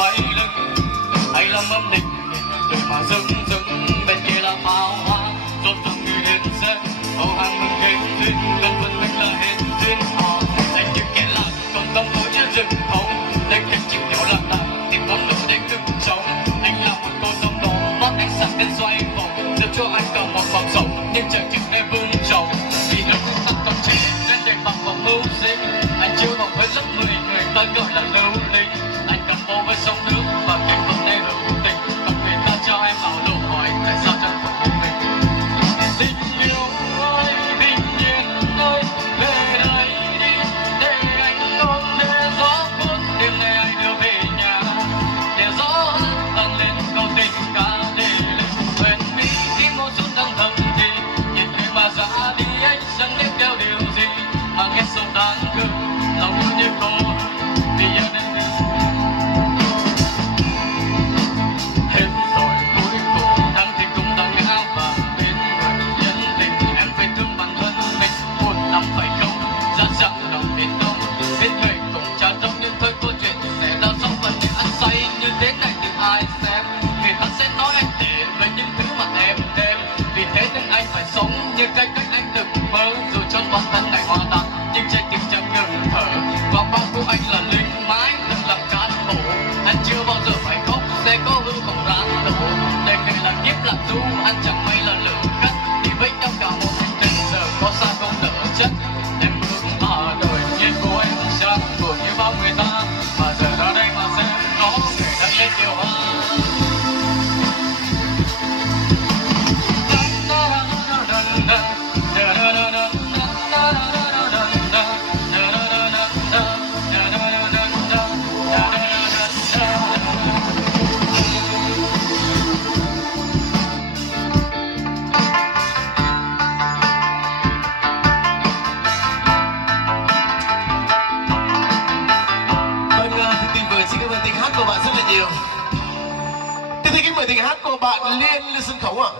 quay lưng. Hay là mâm định người mà dưng dưng bên kia là pháo hoa rộn ràng người đến xem hầu hàng mừng kết duyên gần vân mình là hết duyên họ anh chưa kể là còn tâm tối như rừng thông đánh cách chịu nhau lạc đàn tìm con lối để ngừng trống. Anh là một cô dòng đó vót ánh sáng đến xoay vòng giúp cho anh cả một vòng sống nhưng chẳng chịu nghe vương trầu vì nước mắt còn trẻ nên để bằng vòng mưu sinh. Anh chiêu một với lớp 10 người ta gọi là lưu linh. Anh cầm vô với sông nước và cảnh vật đây hữu tình còn người ta cho em bảo lộ hỏi tại sao chẳng thuộc về mình. Tình yêu ơi bình yên ơi về đây đi để anh không để gió cuốn đêm nay anh đưa về nhà để gió tăng lên câu tình ca để lên quên đi khi mùa xuân đang thầm thì nhìn người mà ra đi anh chẳng biết theo điều gì mà nghe sông tan cơn lòng như cô vì em đến hết rồi cuối cùng thắng thì cũng đã ngã và bên người nhân tình em phải thương bản thân mình buồn lắm phải không giá chẳng lòng biết không biết người cùng trả giống nhưng thôi câu chuyện sẽ ra sống và những ăn say như thế này thì ai xem người ta sẽ nói anh tệ về những thứ mà em thêm vì thế nên anh phải sống như cái cách anh từng mơ dù cho bản thân này hoa tàn nhưng trái tim chẳng ngừng thở và bao của anh là lính mãi đừng làm cán bộ anh chưa bao giờ phải khóc sẽ có hư không rán đổ để ngày là kiếp là du anh chẳng may là lửa khách đi với nhau cả một hành trình giờ có xa không đỡ chất em hướng ở đời nhiên của em sáng buồn như bao người ta mà giờ ra đây mà xem có người đang lên chiều hoa. Xin cảm ơn tiếng hát của bạn rất là nhiều. Tiếp theo kính mời tiếng hát của bạn Liên lên sân khấu ạ.